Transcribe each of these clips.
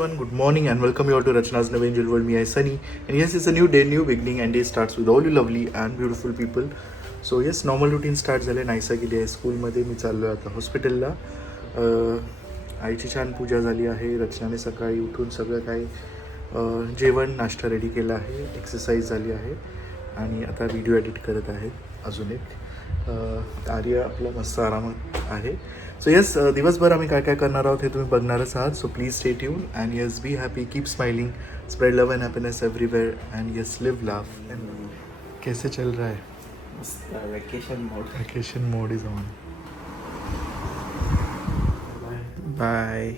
everyone, good morning and welcome you all to Rachna's New Angel World. Me, I Sunny, and yes, it's a new day, new beginning, and day starts with all you lovely and beautiful people. So yes, normal routine start झाले. नाईसा गेली आहे स्कूलमध्ये. मी चाललो आहे आता हॉस्पिटलला. आईची छान पूजा झाली आहे. रचनाने सकाळी उठून सगळं काही जेवण नाश्ता रेडी केला आहे. एक्सरसाइज झाली आहे आणि आता व्हिडिओ एडिट करत आहेत. अजून एक आर्य आपला मस्त आरामात आहे. सो येस, दिवसभर आम्ही काय काय करणार आहोत हे तुम्ही बघणारच आहात. So please stay tune and yes, be happy, keep smiling, spread love and happiness everywhere and yes, live laugh. And कैसे चल रहा है? Vacation mode is on. Bye.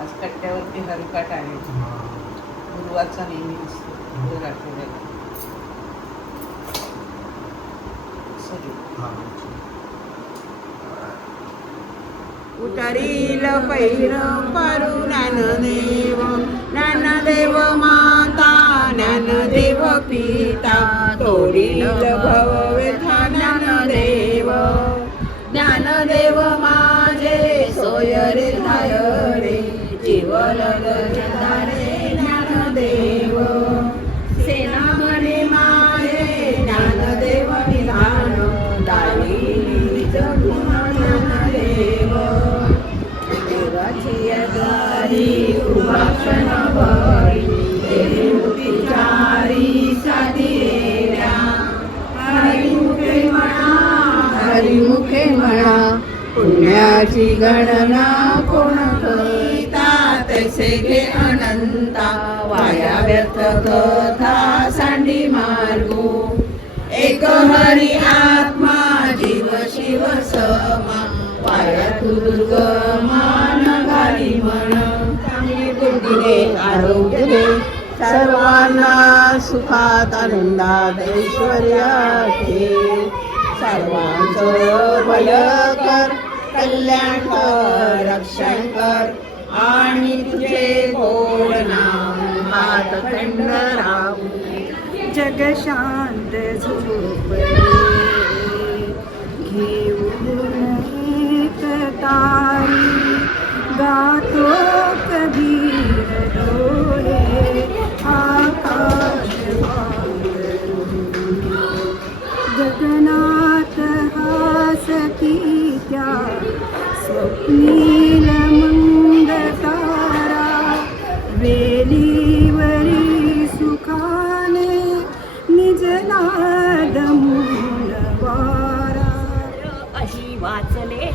आज कट्ट्यावरती हरकाट आहे. गुरुवारचा नेहमी असतो. दर आठवड्याला. उतारील पैर पारू ज्ञानदेव माता, ज्ञानदेव पिता, तोडील भव व्यथा ज्ञानदेव माझे सोय रे धाय रे, जीवन धारे ज्ञानदेव. सेना म्हणे माये ज्ञानदेव विधान, दारी ज्ञानदेव. देवाची दारी उभा क्षण भरी, देवी विचारी साधीऱ्या. हरिमुखे म्हणा पुण्याची गणना कोण करिता, तैसे घे अनंता वाया व्यर्थ कथा सांडी मार्गो. एक हरी आत्मा जीव शिव समा, वाया तू दुर्गमान घाली म्हण. चांगली बुद्धी दे, आरोग्य दे, सर्वांना सुखात आनंदात ऐश्वर्यात ठेव. सर्वांचं भल कर, कल्याण कर, रक्षण कर, आणि तुझे गोड नाम हातखंड राहू. जग शांत झोपले घेऊन एक तारी, गातो कबीर डोळे आकाश गगनात हासती त्या, स्वप्नील मंद तारा, वेलीवरी सुखाने निजनाद मूल वारा. अशी वाचले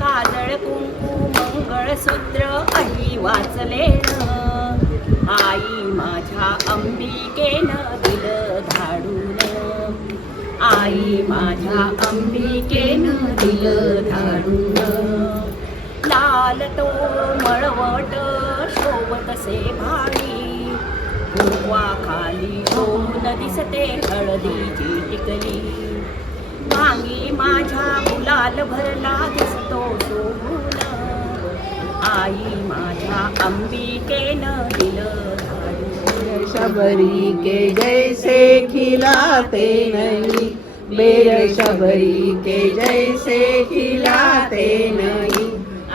काजळ कुंकू मंगळसूत्र, अशी वाचले आई माझ्या अंबिकेनं दिलं धाडून. आई माझ्या अंबिकेनं दिलं धाडून. लाल तो मळवट शोभतसे भावी, पूर्वा खाली दोन दिसते हळदीची टिकली. मांगी माझ्या गुलाल भरला दिसतो शोभून, आई माझ्या अंबिकेनं दिलं धाडून. शबरी के जैसे खिलाते नहीं, बेर शबरी के जैसे खिलाते नहीं.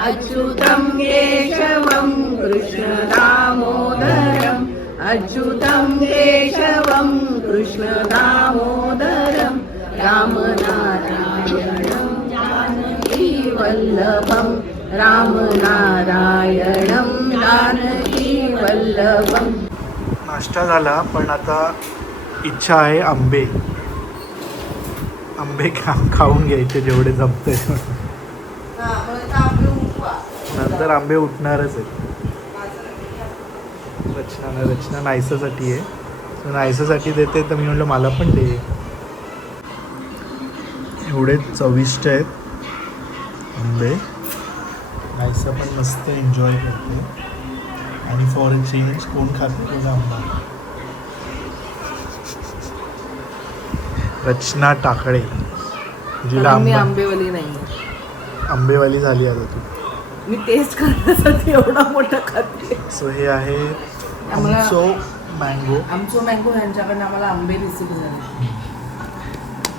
अच्युतम केशवम कृष्ण दामोदरम, अच्युतम केशवम कृष्ण दामोदरम, राम नारायणं जानकी वल्लभम, राम नारायणं जानकी वल्लभम. नाश्ता झाला, पण आता इच्छा आहे आंबे खाऊन घ्यायचे जेवढे जमते. नंतर आंबे उठणारच आहेत. रचना नाईसासाठी आहे. तर नाईसासाठी देते, तर मी म्हटलं मला पण दे. एवढे चविष्ट आहेत आंबे. नाईसा पण मस्त एन्जॉय करते. आणि फॉर अ चेंज कोण खाते तुझा आंबा? रचना टाकळे, जिला कारण मी आंबा आंबेवाली नाही, आंबेवाली झाली आता तू. मी टेस्ट करण्यासाठी एवढा मोठा खाते. सो हे आहे आम्हाला- आमचो मँगो. आमचो मँगो यांच्याकडनं आम्हाला आंबे रिसीव झाले.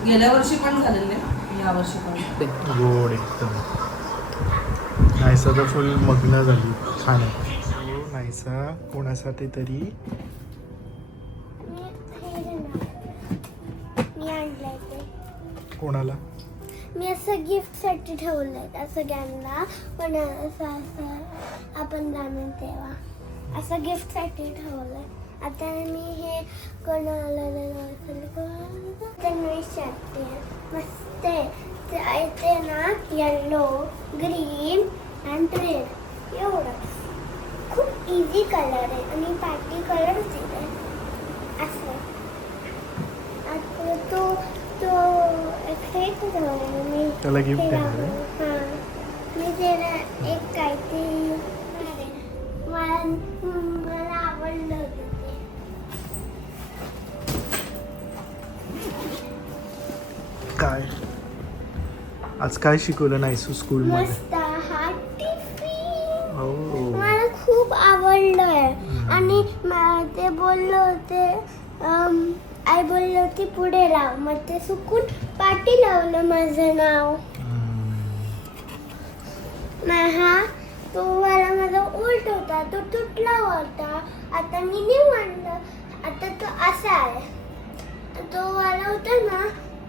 गेल्या वर्षी पण झालेले, या वर्षी पण. गोड एकदम. नायसा तर फुल मग्न झाली खाण्यात. नायसा कोणासाठी तरी मी आणलंय ते. कोणाला? मी असं गिफ्टसाठी ठेवलंय सगळ्यांना, पण असं आपण जाणून तेव्हा असं गिफ्टसाठी ठेवलंय. आता मी हे कोणाला तन्वीसाठी मस्त आहे. ते ना येल्लो, ग्रीन अँड रेड एवढं खूप इझी कलर आहे आणि पार्टी कलर दिले असं. आता तो एक्साइटेड झाला मी त्याला गिफ्ट ते देणार आहे? हां, मी त्याला एक काहीतरी मला आवडलं होतं ते. काय आज काय शिकवलं नायसू स्कूलमध्ये? मस्त हा टिफिन हो. मला खूप आवडलंय. आणि ते बोलले होते, आई बोलली होती पुढे लाव, मग ते सुकून पाठी लावलं माझं नाव. हा तो वाला माझा ओल्ड होता, तो तुटला होता. आता मी न्यू आणलं. आता तो असा आहे. तो वाला होता ना,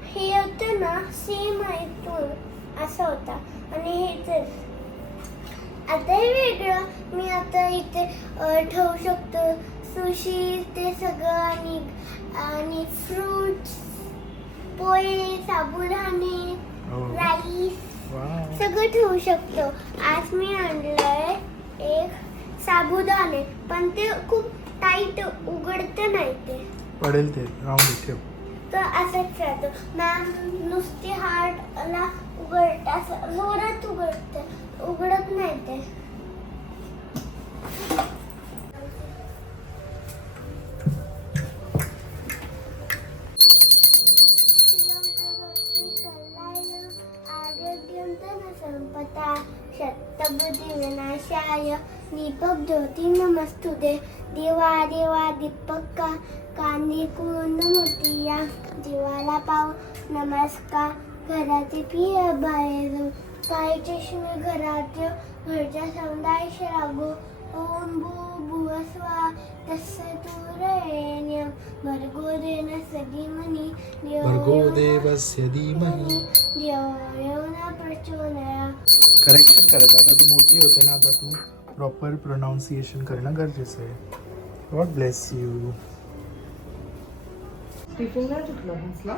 हे होतं ना सेम आहे इथून असा होता आणि हे आता हे वेगळं. मी आता इथे ठेवू शकतो सुशी ते सगळं आणि फ्रूट्स, पोहे, साबुदाणे, राईस सगळं ठेवू शकतो. आज मी आणलंय एक साबुदाणे, पण ते खूप टाईट उघडतं नाही, ते पडेल ते राहून ठेव. तर असंच राहतो. मॅम नुसती हार्टला उघडत असं जोरात उघडत नाही ते. संपता शतबुद्धी विनाशाय दीपक ज्योती नमस्तुते. देवा देवा दीपका कांदी कुंद मोतिया. देवाला पाव नमस्कार. घराचे पिय बाहेर काय चष्मे घरात घरच्या समुदाय श्रागो. ओम भू भुवस्वा तस्य तुरेण्यं भर्गो देवस्य धीमहि भर्गो देवस्य धीमहि धियो न प्रचोदयात्. करेक्शन करायचं. आता तू मोठी होते ना, आता तू प्रॉपर प्रोनाऊन्सिएशन करणं गरजेचं आहे. God bless you. टिफिन नाही तुटलं भसला.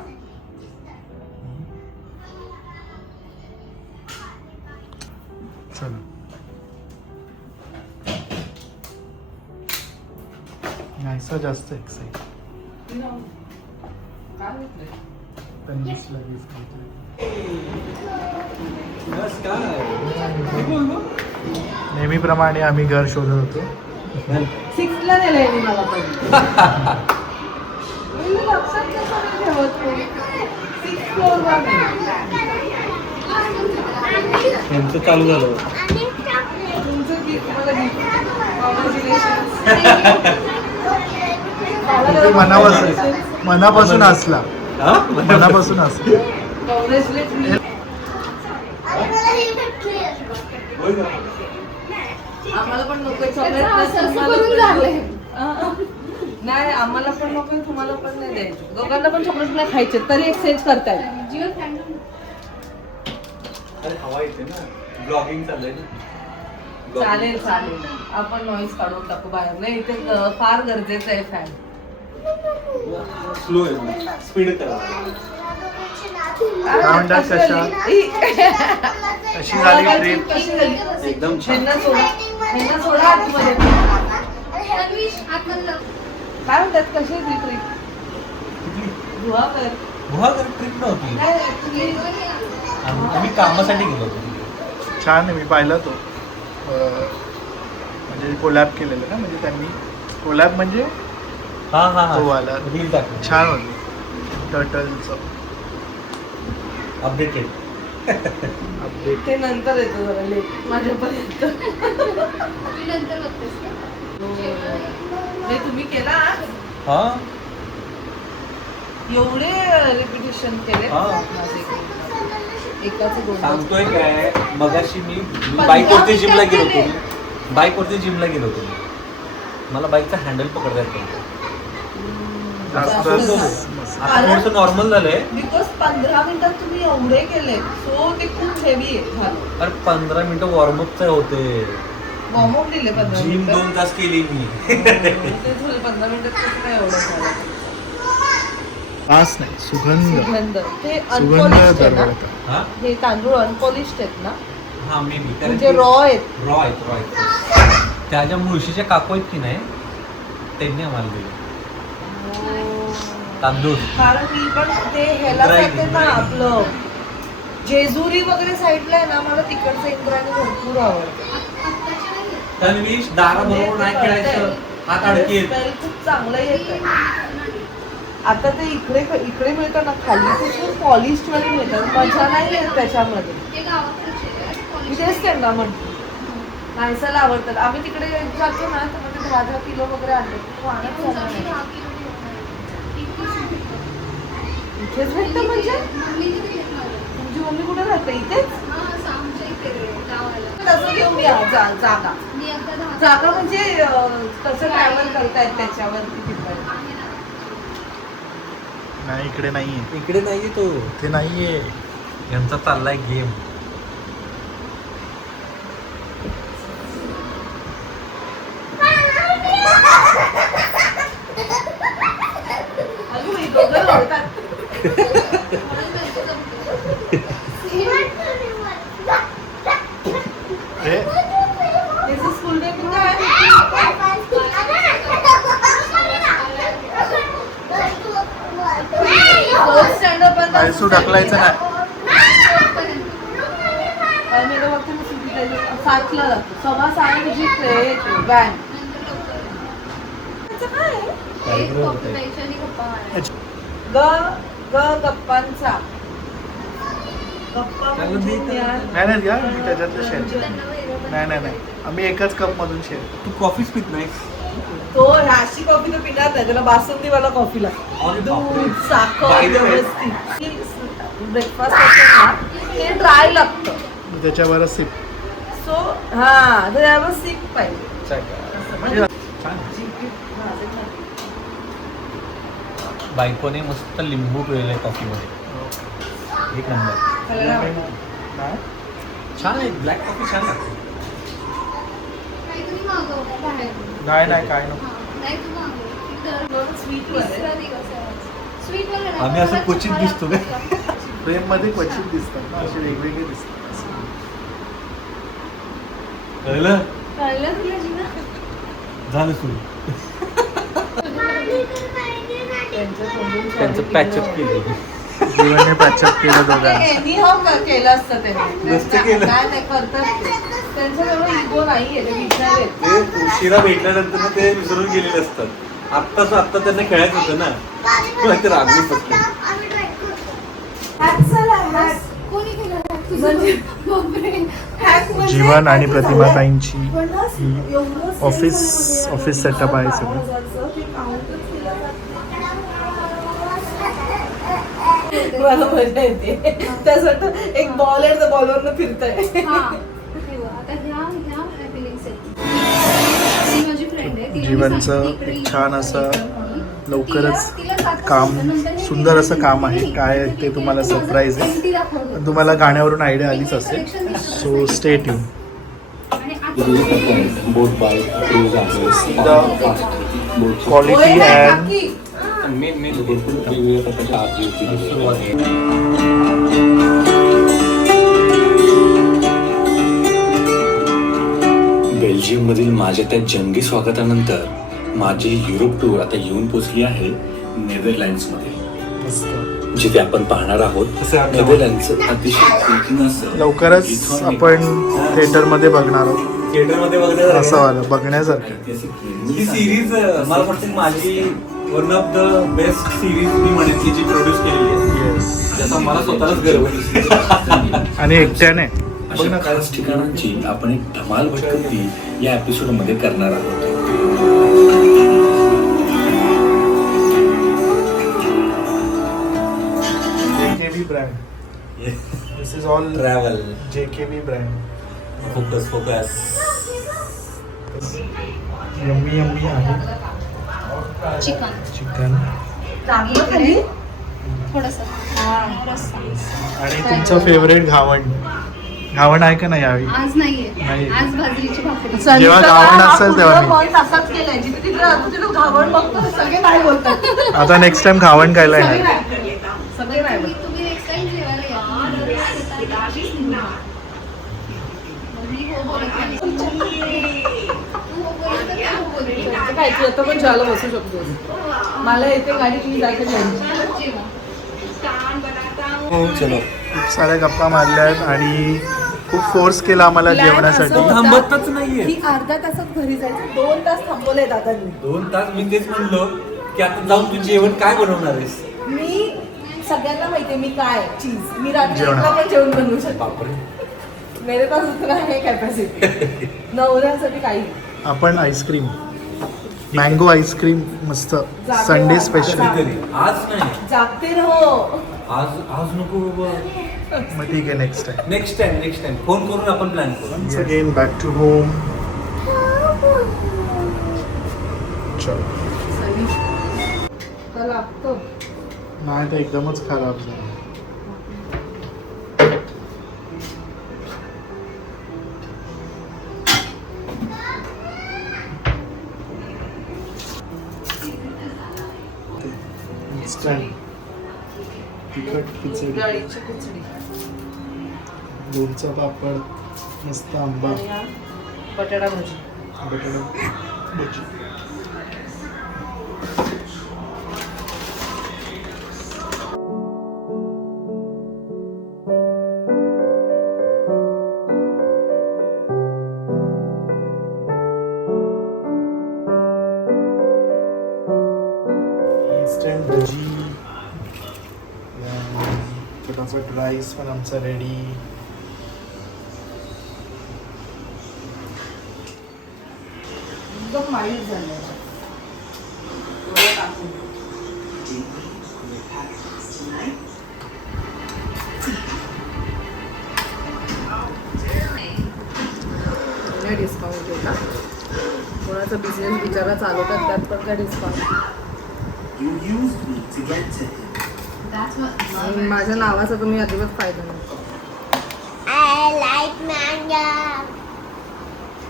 चलो नाहीसा जास्त एक्साइट. काय होतंय? तन्वीसला गिफ्ट घेतलं. नेहमीप्रमाणे आम्ही घर शोधत होतो. 6 ला नेलंय मी मला पण. मी लक्षात कसं नाही ठेवत मी. 6th floor वर नाही. त्यांचं चालू झालं. आणि chocolate. तुमचं gift मला gift. Congratulations. ते मनापासून असला. हा? मनापासून असला. Congratulate me. आणि मला हे भेटले. होय का? आम्हाला पण नकोय चॉकलेट. नाही आम्हाला पण नकोय, तुम्हाला पण नाही द्यायचं. दोघांना पण चॉकलेट नाही खायचे, तरी एक्सचेंज करताय. अरे हवा येते ना, ब्लॉगिंग चाललंय ना. चालेल चालेल, आपण नॉईज काढून टाकू बाहेर. नाही इथे फार गरजेचं आहे फॅन. स्लो आहे, स्पीड करा. काय म्हणतात कशा? कशी झाली ट्रिप? कशी झाली? एकदम छान. ह्यांना सोडा आतमध्ये. काय म्हणतात कशी आहे ती ट्रिप? गुहागर. गुहागर ट्रिप नव्हती, नाही ऍक्च्युली आम्ही कामासाठी गेलो होतो. छान आहे. मी पाहिला तो म्हणजे कोलॅब केलेलं ना, म्हणजे त्यांनी कोलॅब म्हणजे हा हा तो वाला रील टाकली. छान होती. टर्टलचं अपडेटेड. अपडेट. ते नंतर येतं जरा लेट माझ्यापर्यंत. हे तुम्ही केला आज? हा एवढे रिपिटेशन केले हा. एकाच दोन सांगतोय काय, मगाशी मी बाईकवरती जिमला गेलो होतो. बाईकवरती जिमला गेलो होतो. मला बाईकचा हँडल पकडता येतो. जास्त आता थोडंसं नॉर्मल झालंय. बिकॉज 15 मिनिटात तुम्ही एवढे केले सो ते खूप हेवी आहे. अरे 15 मिनिटं वॉर्मअपच होते. वॉर्मअप दिले 15 जिम मिनिटं 2 तास केली मी. ते झालं 15 मिनिटात कसं काय एवढं झालं. पास नाही, सुगंध. सुगंध ते सुगंध अनपॉलिश्ड आहे ना. दरवळता. हा हे तांदूळ अनपॉलिश्ड आहेत ना, हा मे बी म्हणजे रॉ आहेत. रॉ आहेत. त्या ज्या मुळशीच्या काकू आहेत की नाही, त्यांनी आम्हाला दिले तांदूळ. कारण मी पण ते ह्याला इंद्रायणी, जाते ना इंद्रायणी. आपलं जेजुरी वगैरे साईडला आहे ना, मला तिकडचं इंद्रायणी भरपूर आवडतं. तन्वीश दारा बरोबर नाही खेळायचं, हात अडकेल. स्मेल खूप चांगलं येत. आता ते इकडे इकडे मिळतं ना खाली, ते पॉलिश वाले मिळतात, मजा नाही येत त्याच्यामध्ये. मी तेच त्यांना म्हणतो नाहीसाला आवडतात. आम्ही तिकडे जातो ना तर मग ते 10-10 किलो वगैरे आणले. वाहनच झालं नाही. इथेच भेटतं म्हणजे? तुमची मम्मी कुठे राहते? इथेच तसं घेऊन या जागा. जागा म्हणजे कसं ट्रॅव्हल करतायत त्याच्यावरती डिपेंड. नाही, इकडे नाहीये. इकडे नाहीये तो. ते नाहीये. यांचा चाललाय गेम. अगं हे दोघं रडतात. हे त्याचं स्कूल डे कुठं आहे? फोर्थ स्टँडर्ड पर्यंत आयसू ढकलायचं नाही. मी तर बघते मी सुट्टी द्यायची. 7ला जातो. 6:15 म्हणजे व्हॅन. गप्पांचा गप्पा म्हणजे यार. नाही नाही घ्या, मी त्याच्यातलं शेअर. नाही आम्ही एकाच कप मधून शेअर. तू कॉफीच पित नाही. तो राशी कॉफी तर पिणार नाही, त्याला बासुंदीवाला कॉफी लागतो. दूध साखर By the way. व्यवस्थित. ब्रेकफास्ट असतो ना ते ड्राय लागतं. त्याच्यावर सिप. सो हा तर यावर सिप पाहिजे. म्हणजे बायकोने मस्त लिंबू पिळलंय कॉफीमध्ये. एक नंबर. खायला आवडतं. नाही छान आहे. ब्लॅक कॉफी छान लागते. नाही काय नको. आम्ही असं क्वचित दिसतो काय? फ्रेम मध्ये क्वचित दिसतात ना, असे वेगवेगळे दिसतात. कळलं? कळलं तुला जीवा? झालं सुरू. त्यांचं त्यांचं पॅचअप केलं. जीवनने पॅचअप केलं दोघांना. एनी हाव केलं असतं त्यांनी. नसतं केलं. नाही करतात ते. त्यांचं एवढं इगो नाहीये, ते विचार आहेत. ते उशिरा भेटल्यानंतर ना ते विसरून गेलेले असतात. आत्ता त्यांना खेळायचं होतं ना, ते रागवू शकतो. कोणी केलं? जीवन आणि प्रतिमाताईंची ऑफिस सेटअप आहे सगळं. मला मजा येते. त्यासाठी एक बॉल आहे, तर बॉलवरनं फिरताय. जीवनचं एक छान असं लवकरच काम, सुंदर असं काम आहे. काय ते तुम्हाला सरप्राईज आहे. पण तुम्हाला गाण्यावरून आयडिया आलीच असेल. So stay tuned. Quality and बेल्जियममधील माझ्या त्या जंगी स्वागतानंतर माझी युरोप टूर आता येऊन पोचली आहे नेदरलँड्समध्ये, जिथे आपण पाहणार आहोत नेदरलँडचं अतिशय देखणं असं लवकरच आपण थिएटरमध्ये बघणार आहोत. थिएटरमध्ये बघण्यासारखं असं वालं बघण्यासारखं. ऐतिहासिक ही सिरीज मला वाटतं माझी one of the best series मी म्हणेन की जी प्रोड्यूस केलेली आहे ज्याचा मला स्वतःलाच गर्व आहे. आणि एकट्याने अशा खास ठिकाणांची आपण एक धमाल भटकंती या एपिसोड मध्ये करणार आहोत. JKB brand. This is all travel JKB brand. Focus yummy yummy आहे चिकन. चांगलं खाली आणि तुमचं फेवरेट घावण. घावण आहे का नाही यावेळी? आज नाहीये नाही. आज बाजरीची भाकरी. जेव्हा घावण असेल तेव्हा मी. पॉईंट असाच केलाय जिथे तिकडे राहतो तिथे घावण बघतो सगळे नाही बोलतात. आता नेक्स्ट टाइम घावण खायला सगळे येणार. नाही. सगळे नाही बोलतात. तुम्ही नेक्स्ट टाइम जेवायला या. मी हो बोलत नाही. तू हो बोलत तर त्या हो बोलत नाही. काय तू आता पण जेवायला बसू शकतो. मला येते गाडी तुम्ही जायचं घ्यायची. जेवा. हो चलो. खूप साऱ्या गप्पा मारल्या आहेत आणि खूप फोर्स केला आम्हाला Plan जेवणासाठी. असं होतं थांबतच नाहीये. की अर्धा तासात घरी जायचं 2 तास थांबवले दादांनी. 2 तास मी तेच म्हणलो की आता जाऊन तू जेवण काय बनवणार आहेस. मी सगळ्यांना माहितीये मी काय चीज मी रात्री जेवण. एकला पण जेवण बनवू शकतो. बापरे. मेरे पास उतना है कॅपॅसिटी. नवऱ्यासाठी काही आपण आईस्क्रीम मँगो आईस्क्रीम मस्त संडे स्पेशल. कधीतरी. आज नाही. जागते रहो. आज नको बाबा. मग ठीक आहे next time. Next time phone करून आपण प्लॅन करू. Once again back to home. चलो. तर लागतो. नाही तर एकदमच खराब झालं. इन्स्टंट तिखट खिचडी, डाळीची खिचडी लोणचं पापड, मस्त आंबा, आणि हा बटाटा भाजी. बटाटा भजी. इन्स्टंट भजी. फटाफट राईस पण आमचा रेडी. एकदम माईल्ड झालं. टाकून डिस्काउंट देता. कोणाचा बिझनेस बिचारा चालवतात त्यात पण काय डिस्काउंट. आणि माझ्या नावाचा तुम्ही अजिबात फायदा नाही. I like manga.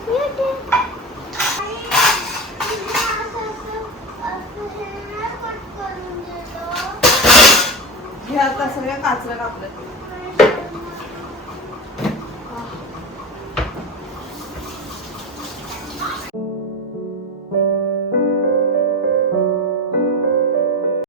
You do. हे आता सगळ्या काचऱ्या कापल्या.